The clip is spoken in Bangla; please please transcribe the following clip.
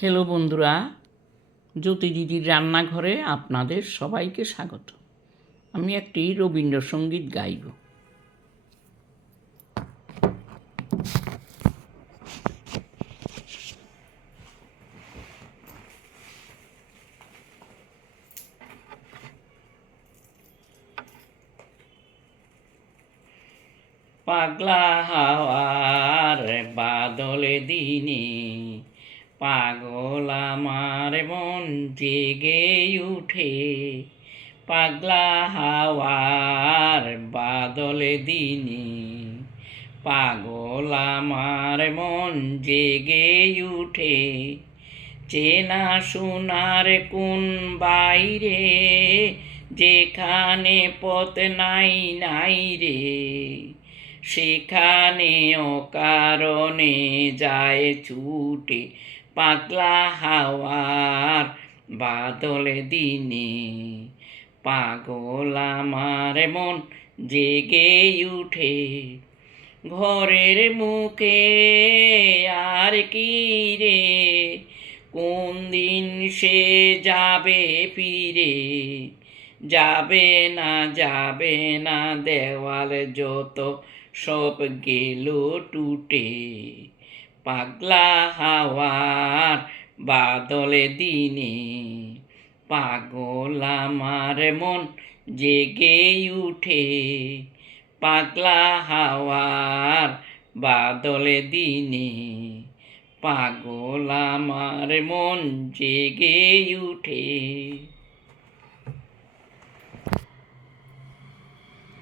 হ্যালো বন্ধুরা, জ্যোতি দিদির রান্নাঘরে আপনাদের সবাইকে স্বাগত। আমি একটি রবীন্দ্রসঙ্গীত গাইব। পাগলা হাওয়ার বাদলে দিনে পাগল আমার মন জেগে উঠে। পাগলা হাওয়ার বাদলে দিনে পাগল আমার মন জেগে উঠে। চেনা সোনার কোন বাইরে যেখানে পথ নাই নাই রে, সেখানে অকারণে যায় ছুটে। পাগলা হাওয়ার বাদলে দিনে পাগল আমার মন জেগে উঠে। ঘরের মুখে আর কি রে, কোন দিন সে যাবে ফিরে। যাবে না দেওয়াল যত সব গেল টুটে। পাগলা হাওয়ার বাদলে দিনে পাগল আমার মন জেগে উঠে। পাগলা হাওয়ার বাদলে দিনে পাগল আমার মন জেগে উঠে।